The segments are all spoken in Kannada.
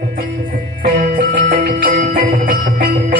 Thank you.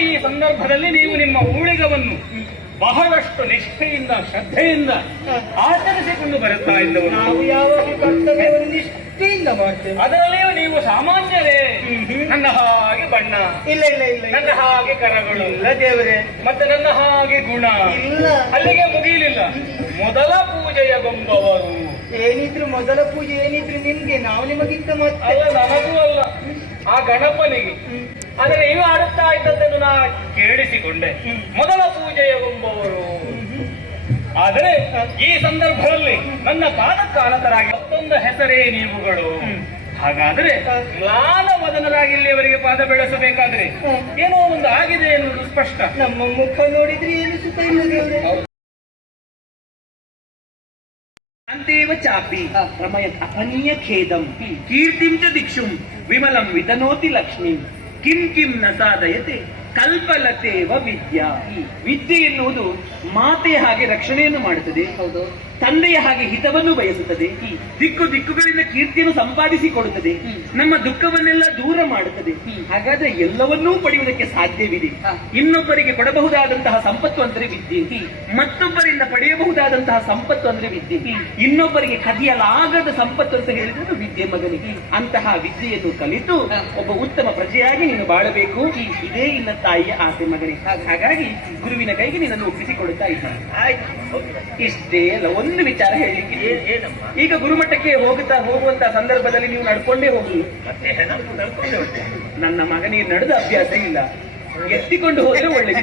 ಈ ಸಂದರ್ಭದಲ್ಲಿ ನೀವು ನಿಮ್ಮ ಊಳಿಗವನ್ನು ಬಹಳಷ್ಟು ನಿಷ್ಠೆಯಿಂದ ಶ್ರದ್ಧೆಯಿಂದ ಆಚರಿಸಿಕೊಂಡು ಬರುತ್ತಾ ಇದ್ದವರು. ನಾವು ಯಾವ ಕರ್ತವ್ಯವನ್ನು ನಿಷ್ಠೆಯಿಂದ ಮಾಡ್ತೇವೆ? ಅದರಲ್ಲಿಯೂ ನೀವು ಸಾಮಾನ್ಯರೇ. ನನ್ನ ಹಾಗೆ ಬಣ್ಣ. ಇಲ್ಲ ಇಲ್ಲ ಇಲ್ಲ ಇಲ್ಲ. ನನ್ನ ಹಾಗೆ ಕರಗಳು. ಇಲ್ಲ ದೇವರೇ. ಮತ್ತೆ ನನ್ನ ಹಾಗೆ ಗುಣ. ಇಲ್ಲ. ಅಲ್ಲಿಗೆ ಮುಗಿಯಲಿಲ್ಲ. ಮೊದಲ ಪೂಜೆಯ ಗೊಂಬವರು. ಏನಿದ್ರು ಮೊದಲ ಪೂಜೆ ಏನಿದ್ರು ನಿಮ್ಗೆ ನಾವು ನಿಮಗಿಂತ ಮತ್ತೆ. ಅಲ್ಲ ನನಗೂ ಅಲ್ಲ. ಆ ಗಣಪನಿಗೆ. ಆದರೆ ನೀವು ಆಡುತ್ತಾ ಇದ್ದದ್ದನ್ನು ನಾ ಕೇಳಿಸಿಕೊಂಡೆ. ಮೊದಲ ಪೂಜೆಯ ಗುಂಬವರು. ಆದರೆ ಈ ಸಂದರ್ಭದಲ್ಲಿ ನನ್ನ ಪಾದಕ್ಕಾನತರಾಗಿ ಮತ್ತೊಂದು ಹೆಸರೇ ನೀವುಗಳು. ಹಾಗಾದ್ರೆ ಮ್ಲಾನ ವದನರಾಗಿ ಇಲ್ಲಿಯವರೆಗೆ ಪಾದ ಬೆಳೆಸಬೇಕಾದ್ರೆ ಏನೋ ಒಂದು ಆಗಿದೆ ಎನ್ನುವುದು ಸ್ಪಷ್ಟ. ನಮ್ಮ ಮುಖ ನೋಡಿದ್ರೆ ಏನು ಸುಖ ಇಲ್ಲ ಚಾಪಿ ರಮಯತ್ ಅಪನೀಯ ಖೇದಂ ಕೀರ್ತಿಂ ಚ ದಿಕ್ಷುಂ ವಿಮಲಂ ವಿತನೋತಿ ಲಕ್ಷ್ಮೀ. ಕಿಂ ಕಿಂ ನ ಸಾಧಯತೆ ಕಲ್ಪಲತೆ ವಿದ್ಯಾ. ವಿದ್ಯೆ ಎನ್ನುವುದು ಮಾತೆ ಹಾಗೆ ರಕ್ಷಣೆಯನ್ನು ಮಾಡುತ್ತದೆ. ಹೌದು. ತಂದೆಯ ಹಾಗೆ ಹಿತವನ್ನು ಬಯಸುತ್ತದೆ. ದಿಕ್ಕು ದಿಕ್ಕುಗಳಿಂದ ಕೀರ್ತಿಯನ್ನು ಸಂಪಾದಿಸಿಕೊಡುತ್ತದೆ ನಮ್ಮ ದುಃಖವನ್ನೆಲ್ಲ ದೂರ ಮಾಡುತ್ತದೆ. ಹಾಗಾದ್ರೆ ಎಲ್ಲವನ್ನೂ ಪಡೆಯುವುದಕ್ಕೆ ಸಾಧ್ಯವಿದೆ. ಇನ್ನೊಬ್ಬರಿಗೆ ಕೊಡಬಹುದಾದಂತಹ ಸಂಪತ್ತು ಅಂದ್ರೆ ವಿದ್ಯೆ. ಮತ್ತೊಬ್ಬರಿಂದ ಪಡೆಯಬಹುದಾದಂತಹ ಸಂಪತ್ತು ಅಂದ್ರೆ ವಿದ್ಯೆ. ಇನ್ನೊಬ್ಬರಿಗೆ ಕದಿಯಲಾಗದ ಸಂಪತ್ತು ಅಂತ ಹೇಳಿದ್ರು ವಿದ್ಯೆ ಮಗನಿಗೆ ಅಂತಹ ವಿದ್ಯೆಯನ್ನು ಕಲಿತು ಒಬ್ಬ ಉತ್ತಮ ಪ್ರಜೆಯಾಗಿ ನೀನು ಬಾಳಬೇಕು. ಇದೇ ಇನ್ನ ತಾಯಿಯ ಆಸೆ ಮಗನಿಗೆ ಹಾಗಾಗಿ ಗುರುವಿನ ಕೈಗೆ ನಿನ್ನನ್ನು ಒಪ್ಪಿಸಿಕೊಡುತ್ತಾ ಇದ್ದಾನೆ. ಇಷ್ಟೇ ಅಲ್ಲ ಒಂದು ವಿಚಾರ ಹೇಳಿ ಈಗ ಗುರುಮಠಕ್ಕೆ ಹೋಗುತ್ತಾ ಹೋಗುವಂತ ಸಂದರ್ಭದಲ್ಲಿ ನೀವು ನಡ್ಕೊಂಡೇ ಹೋಗಿ. ನನ್ನ ಮಗನಿಗೆ ನಡೆದ ಅಭ್ಯಾಸ ಇಲ್ಲ. ಎತ್ತಿಕೊಂಡು ಹೋದ್ರೆ ಒಳ್ಳೇದು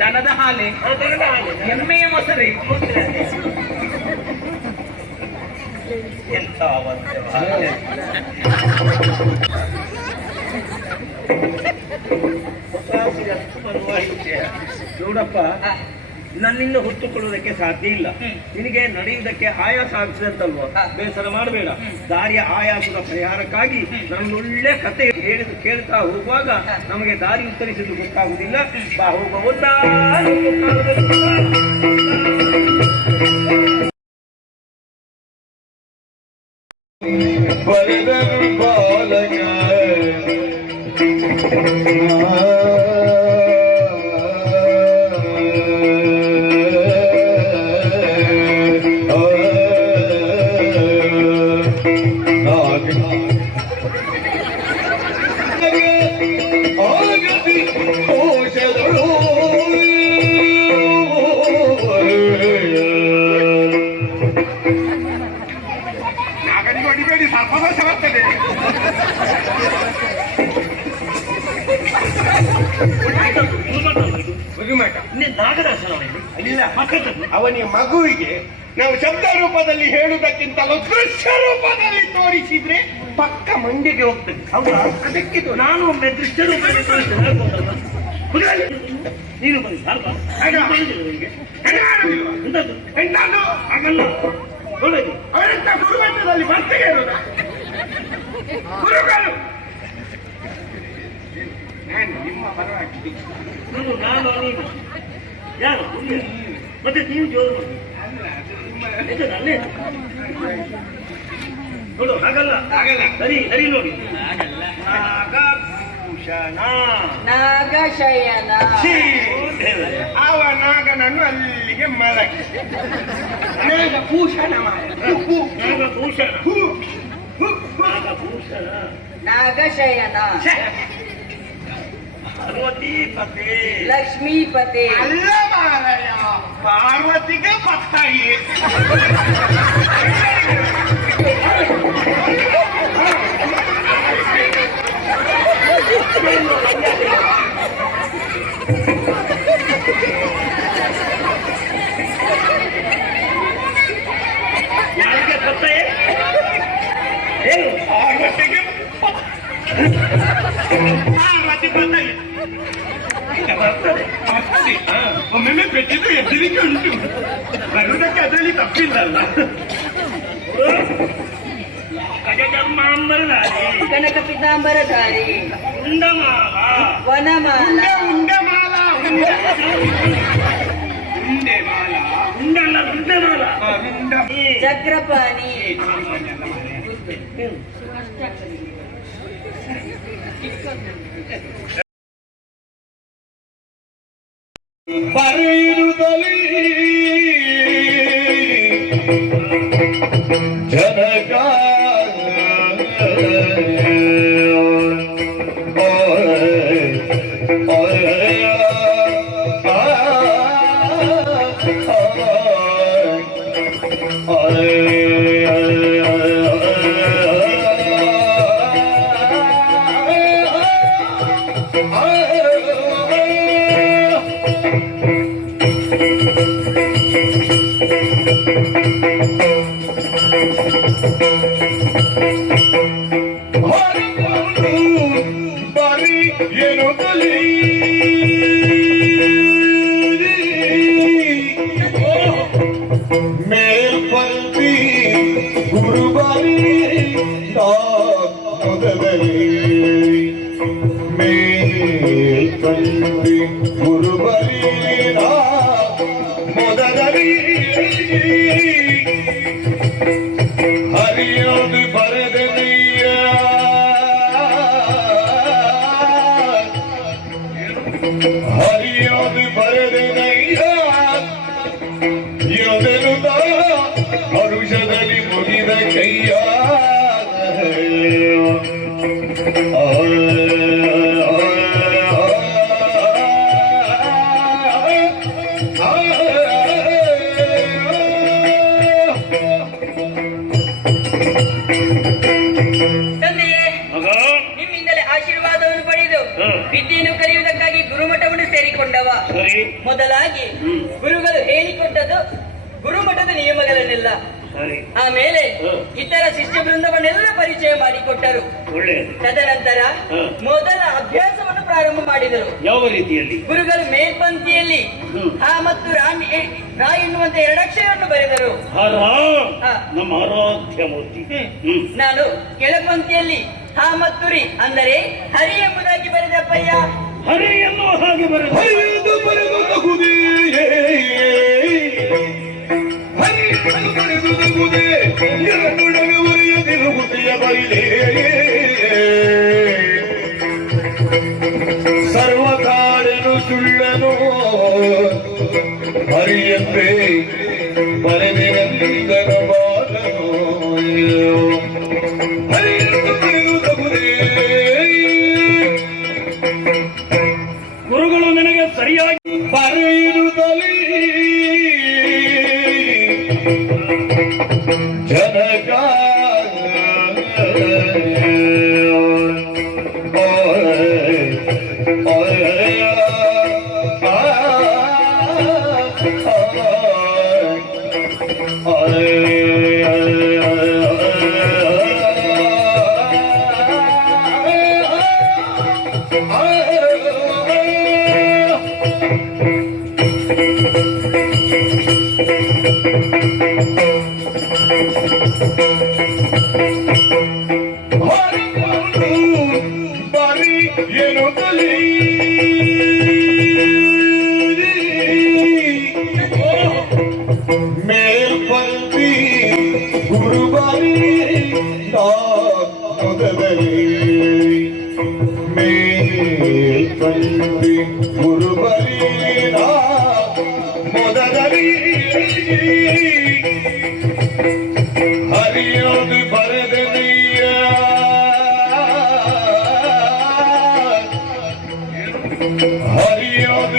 ದನದ ಹಾಲೆ ಎಮ್ಮೆಯ ಮೊಸರೆ. ನೋಡಪ್ಪ, ನನ್ನಿಂದ ಹೊತ್ತುಕೊಳ್ಳುವುದಕ್ಕೆ ಸಾಧ್ಯ ಇಲ್ಲ. ನಿನಗೆ ನಡೆಯುವುದಕ್ಕೆ ಆಯಾಸ ಆಗ್ತದಂತಲ್ವ ಬೇಸರ ಮಾಡಬೇಡ. ದಾರಿಯ ಆಯಾಸದ ಪರಿಹಾರಕ್ಕಾಗಿ ನನ್ನೊಳ್ಳೆ ಕತೆ ಹೇಳಿದು ಕೇಳ್ತಾ ಹೋಗುವಾಗ ನಮಗೆ ದಾರಿ ಉತ್ತರಿಸಿದ್ದು ಗೊತ್ತಾಗುವುದಿಲ್ಲ. ಬಾ, ಹೋಗುವ ಒಂದಾ ಬರೆದರು ಇಲ್ಲ. ಅವನಿಗೆ ಮಗುವಿಗೆ ನಾವು ಶಬ್ದ ರೂಪದಲ್ಲಿ ಹೇಳುವುದಕ್ಕಿಂತ ದೃಶ್ಯ ರೂಪದಲ್ಲಿ ತೋರಿಸಿದ್ರೆ ಪಕ್ಕ ಮಂಡಿಗೆ ಹೋಗ್ತದೆ ಹೌದಾ? ಅದಕ್ಕೆ ನಾನು ಒಮ್ಮೆ ದೃಶ್ಯ ರೂಪದಲ್ಲಿ ತೋರಿಸ್ತೇನೆ. ಹೇಳ್ಬೋದಲ್ಲ? ನೀನು? ಹೆಣ್ಣಾಡು ಹಾಗಲ್ಲ ನೋಡೋದು ಅವರೆಂತ ಗುರುಮಠದಲ್ಲಿ ಬರ್ತಗೆ ಇರುವುದ ಗುರುಗಳು. ನಾನು ನಾನು ಯಾರು ಮತ್ತೆ ನೀವು ಜೋರು ಅಲ್ಲೇ ನೋಡು ಹಾಗಲ್ಲ ಹಾಗಲ್ಲ. ಸರಿ ಸರಿ ನೋಡಿ ನಾಗ ನಾಗಭೂಷಣ ನಾಗಶಯನ! ಅವ ನಾಗನನ್ನು ಅಲ್ಲಿಗೆ ಮಲಗಿ ನಾಗಭೂಷಣ ನಾಗಭೂಷಣ. ನಾಗಭೂಷಣ ನಾಗಶಯನ भगवती पते लक्ष्मी पते पार्वती के पत्ता ही ಭಕ್ತಾಗಿ ಒಮ್ಮೊಮ್ಮೆ ಪೆಟ್ಟಿದ್ದು ಎದ್ದಲಿಕ್ಕೆ ಉಂಟು ಬರುವುದಕ್ಕೆ ಅದರಲ್ಲಿ ತಪ್ಪಿಲ್ಲಲ್ಲ ಗಜಗರ್ಮಾಂಬರಧಾರಿ ಕನಕ ಪಿತಾಂಬರಧಾರಿ ಕುಂಡಮಾಲ ವನಮಾಲ ಉಂಡೆ ಉಂಡೆ ಮಾಲ ಉಂಡೆ ಉಂಡೆ ಮಾಲ ಕುಂಡಲ್ಲ ಕುಂಡಮಾಲ ಆ, ಉಂಡ ಚಕ್ರಪಾಣಿ ಬರೆಯುವುದಲಿ ಜನಕ ಬಾರಿ இருந்து ஒரு முதலி ನಿಯಮಗಳನ್ನೆಲ್ಲ ಆಮೇಲೆ ಇತರ ಶಿಷ್ಯ ಬೃಂದವನ್ನೆಲ್ಲ ಪರಿಚಯ ಮಾಡಿಕೊಟ್ಟರು. ತದನಂತರ ಮೊದಲ ಅಭ್ಯಾಸವನ್ನು ಪ್ರಾರಂಭ ಮಾಡಿದರು. ಯಾವ ರೀತಿಯಲ್ಲಿ? ಗುರುಗಳು ಮೇಲ್ಪಂಕ್ತಿಯಲ್ಲಿ. ಹಾ ಮತ್ತು ರಾಮ್ ರಾ ಎನ್ನುವಂತ ಎರಡಕ್ಷರವನ್ನು ಬರೆದರು. ಹರ ನಮ್ಮ ಆರಾಧ್ಯ ಮೂರ್ತಿ. ನಾನು ಕೆಳಪಂಕ್ತಿಯಲ್ಲಿ ಹಾ ಮತ್ತು ರಿ ಅಂದರೆ ಹರಿ ಎಂಬುದಾಗಿ ಬರೆದಪ್ಪಯ್ಯ ಹರಿ ಎನ್ನುವ ಹಾಗೆ ಬರೆದ. ಹರಿದು ಬರೆದು ತಗುದೇ ಎರಡುಡನೆ ಒರೆಯದಿರುವುದೆಯ ಸರ್ವಕಾರನು ಸುಳ್ಳನು ಹರಿಯಂತೆ ಬರೆದಿರಂದನ हरिओम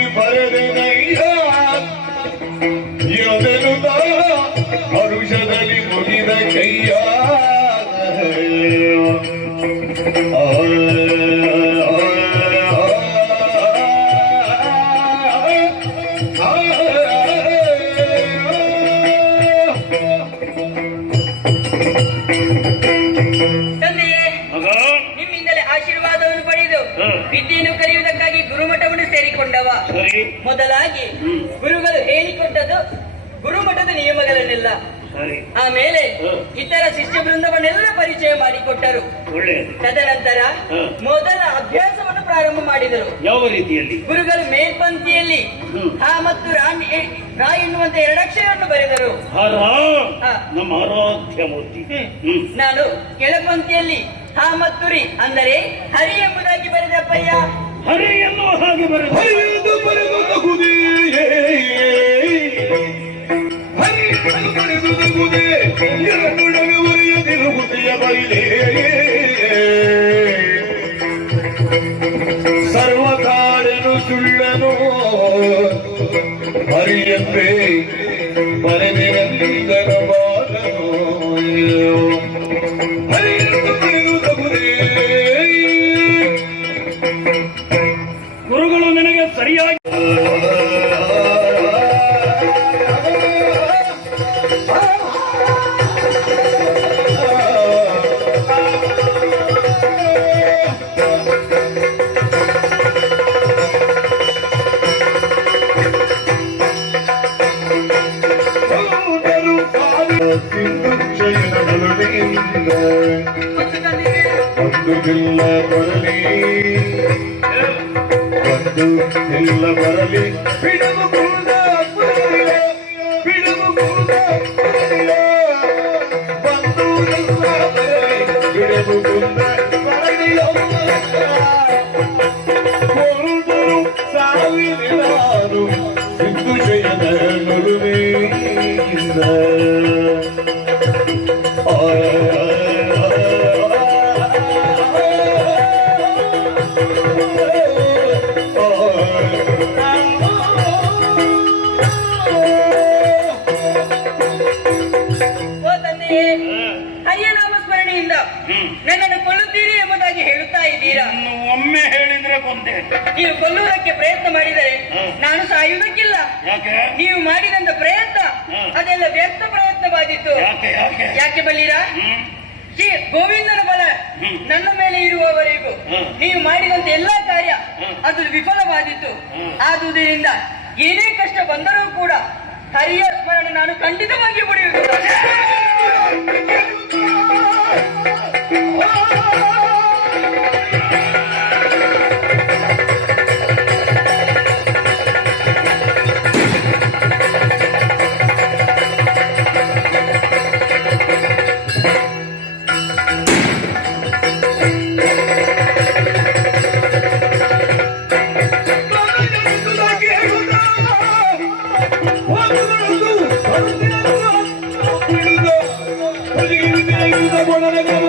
ನಿಯಮಗಳನ್ನೆಲ್ಲ. ಆಮೇಲೆ ಇತರ ಶಿಷ್ಯ ಬೃಂದವನ್ನೆಲ್ಲ ಪರಿಚಯ ಮಾಡಿಕೊಟ್ಟರು. ತದನಂತರ ಮೊದಲ ಅಭ್ಯಾಸವನ್ನು ಪ್ರಾರಂಭ ಮಾಡಿದರು. ಯಾವ ರೀತಿಯಲ್ಲಿ? ಗುರುಗಳು ಮೇಲ್ಪಂಕ್ತಿಯಲ್ಲಿ ಹಾ ಮತ್ತು ರಾಮ್ ರಾ ಎನ್ನುವಂತ ಎರಡಕ್ಷರವನ್ನು ಬರೆದರು. ಹರ ನಮ್ಮ ಆರಾಧ್ಯ ಮೂರ್ತಿ. ನಾನು ಕೆಳಪಂಕ್ತಿಯಲ್ಲಿ ಹಾ ಮತ್ತು ರಿ ಅಂದರೆ ಹರಿ ಎಂಬುದಾಗಿ ಬರೆದಪ್ಪಯ್ಯ ಹರಿ ಎನ್ನುವ ಹಾಗೆ ಬರೆದ. ಸರ್ವಕಾರನು ಸುಳ್ಳನು ಹರಿಯಂತೆ ಬರೆದಿರಲಿಂಗನ ಒಂದು ಜಿಲ್ಲ ಬರಲಿ ಒಂದು ಜಿಲ್ಲ ಬರಲಿ. ಒಂದು ಜಿಲ್ಲ ಬರಲಿ, ಯಾಕೆ ಬಲ್ಲೀರಾ? ಗೋವಿಂದನ ಬಲ ನನ್ನ ಮೇಲೆ ಇರುವವರೆಗೂ. ನೀವು ಮಾಡಿದಂತ ಎಲ್ಲಾ ಕಾರ್ಯ ಅದು ವಿಫಲವಾದಿತ್ತು. ಆದುದರಿಂದ ಏನೇ ಕಷ್ಟ ಬಂದರೂ ಕೂಡ ಹರಿಯ ಸ್ಮರಣೆ ನಾನು ಖಂಡಿತವಾಗಿ ಬಿಡುವುದಿಲ್ಲ la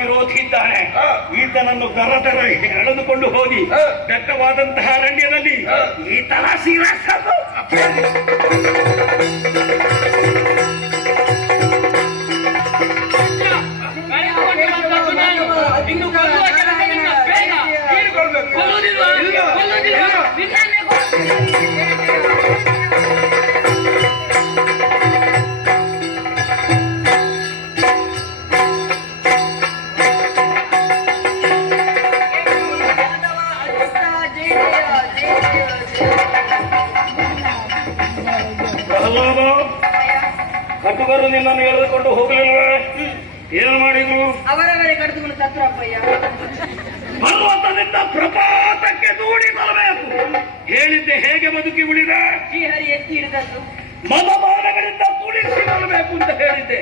ವಿರೋಧಿ ಇದ್ದಾನೆ ಈತನನ್ನು ದರ ದರ ಎಳೆದುಕೊಂಡು ಹೋಗಿ ದಟ್ಟವಾದಂತಹ ಅರಣ್ಯದಲ್ಲಿ ಈತನ ಶಿರಸ್ಸನ್ನು ಪ್ರಪಾತಕ್ಕೆ ದೂಡಿ ಬರಬೇಕು. ಹೇಳಿದ್ದೆ ಹೇಗೆ ಬದುಕಿ ಉಳಿದ? ಶ್ರೀಹರಿ ಎತ್ತಿ ಹಿಡಿದದ್ದು. ಮನಮಾನಗಳಿಂದ ತುಳಿಸಿ ಬರಬೇಕು ಅಂತ ಹೇಳಿದ್ದೆ.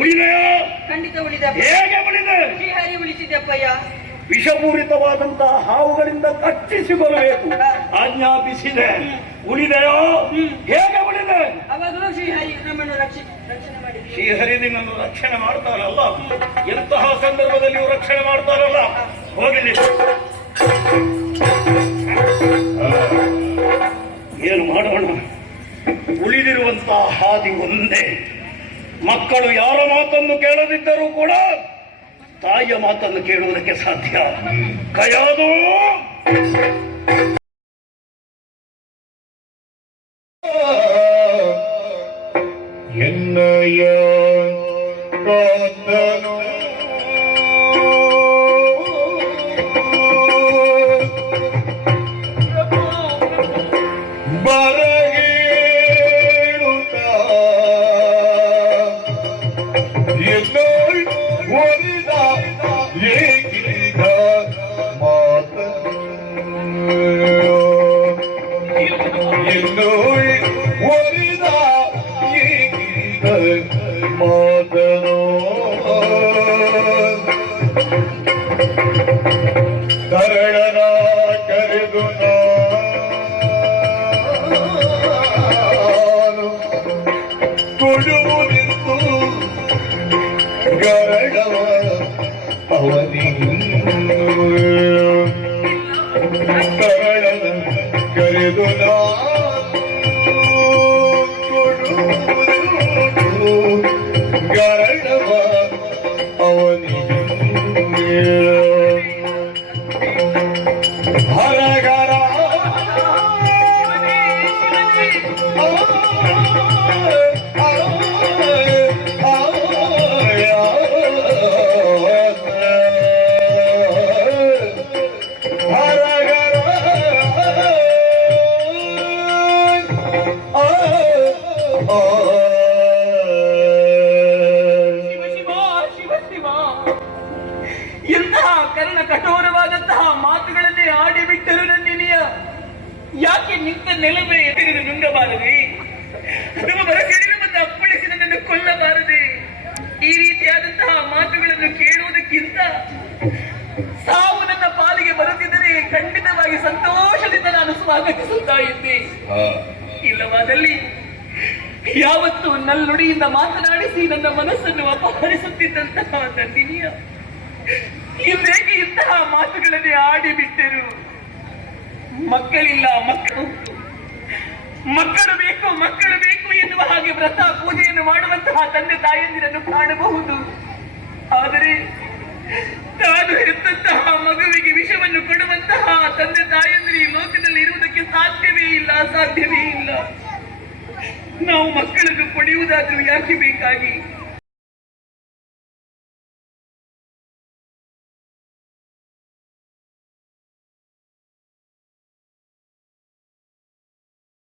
ಉಳಿದೆಯೋ? ಖಂಡಿತ ಉಳಿದ ಹೇಗೆ ಉಳಿದೆ? ಶ್ರೀಹರಿ ಉಳಿಸಿದ್ದಪ್ಪಯ್ಯ. ವಿಷಪೂರಿತವಾದಂತಹ ಹಾವುಗಳಿಂದ ಕಚ್ಚಿಸಿ ಬರಬೇಕು. ಆಜ್ಞಾಪಿಸಿದೆ. ಉಳಿದೆಯೋ? ಹೇಗೆ ಉಳಿದೆ? ಅವಾಗಲೂ ಶ್ರೀಹರಿ ನಮ್ಮನ್ನು ರಕ್ಷಿ ರಕ್ಷಣೆ ಮಾಡಿ ಶ್ರೀಹರಿ ನಿನ್ನನ್ನು ರಕ್ಷಣೆ ಮಾಡ್ತಾರಲ್ಲ ಎಂತಹ ಸಂದರ್ಭದಲ್ಲಿ ರಕ್ಷಣೆ ಮಾಡ್ತಾರಲ್ಲ? ಹೋಗಲಿ. ಏನು ಮಾಡೋಣ? ಉಳಿದಿರುವಂತಹ ಹಾದಿ ಒಂದೇ. ಮಕ್ಕಳು ಯಾರ ಮಾತನ್ನು ಕೇಳದಿದ್ದರೂ ಕೂಡ ತಾಯಿಯ ಮಾತನ್ನು ಕೇಳುವುದಕ್ಕೆ ಸಾಧ್ಯ. ಕಯಾದು ಯಾಕೆ ನಿಂತ ನೆಲವೇ ಎದುರು ನುಂಗಬಾರದೆ? ನಮ್ಮ ಬರ ಮತ್ತು ಅಪ್ಪಳಿಸಿ ನನ್ನನ್ನು ಕೊಲ್ಲಬಾರದೆ? ಈ ರೀತಿಯಾದಂತಹ ಮಾತುಗಳನ್ನು ಕೇಳುವುದಕ್ಕಿಂತ ಸಾವು ನನ್ನ ಪಾಲಿಗೆ ಬರುತ್ತಿದ್ದರೆ ಖಂಡಿತವಾಗಿ ಸಂತೋಷದಿಂದ ನಾನು ಸ್ವಾಗತಿಸುತ್ತಾ ಇದ್ದೆ ಇಲ್ಲವಾದಲ್ಲಿ ಯಾವತ್ತು ನಲ್ಲುಡಿಯಿಂದ ಮಾತನಾಡಿಸಿ ನನ್ನ ಮನಸ್ಸನ್ನು ಅಪಹರಿಸುತ್ತಿದ್ದಂತಹ ನಂದಿನಿಯ. ಇಂದೇಗೆ ಇಂತಹ ಮಾತು ಮಕ್ಕಳಿಲ್ಲ, ಮಕ್ಕಳು. ಮಕ್ಕಳು ಬೇಕು ಮಕ್ಕಳು ಬೇಕು ಎನ್ನುವ ಹಾಗೆ ವ್ರತ ಪೂಜೆಯನ್ನು ಮಾಡುವಂತಹ ತಂದೆ ತಾಯಂದಿರನ್ನು ಕಾಣಬಹುದು. ಆದರೆ ತಾನು ಹೆತ್ತಂತಹ ಮಗುವಿಗೆ ವಿಷವನ್ನು ಕೊಡುವಂತಹ ತಂದೆ ತಾಯಂದಿರು ಲೋಕದಲ್ಲಿ ಇರುವುದಕ್ಕೆ ಸಾಧ್ಯವೇ ಇಲ್ಲ ಸಾಧ್ಯವೇ ಇಲ್ಲ. ನಾವು ಮಕ್ಕಳನ್ನು ಪಡೆಯುವುದಾದ್ರೂ ಯಾಕೆ ಬೇಕಾಗಿ?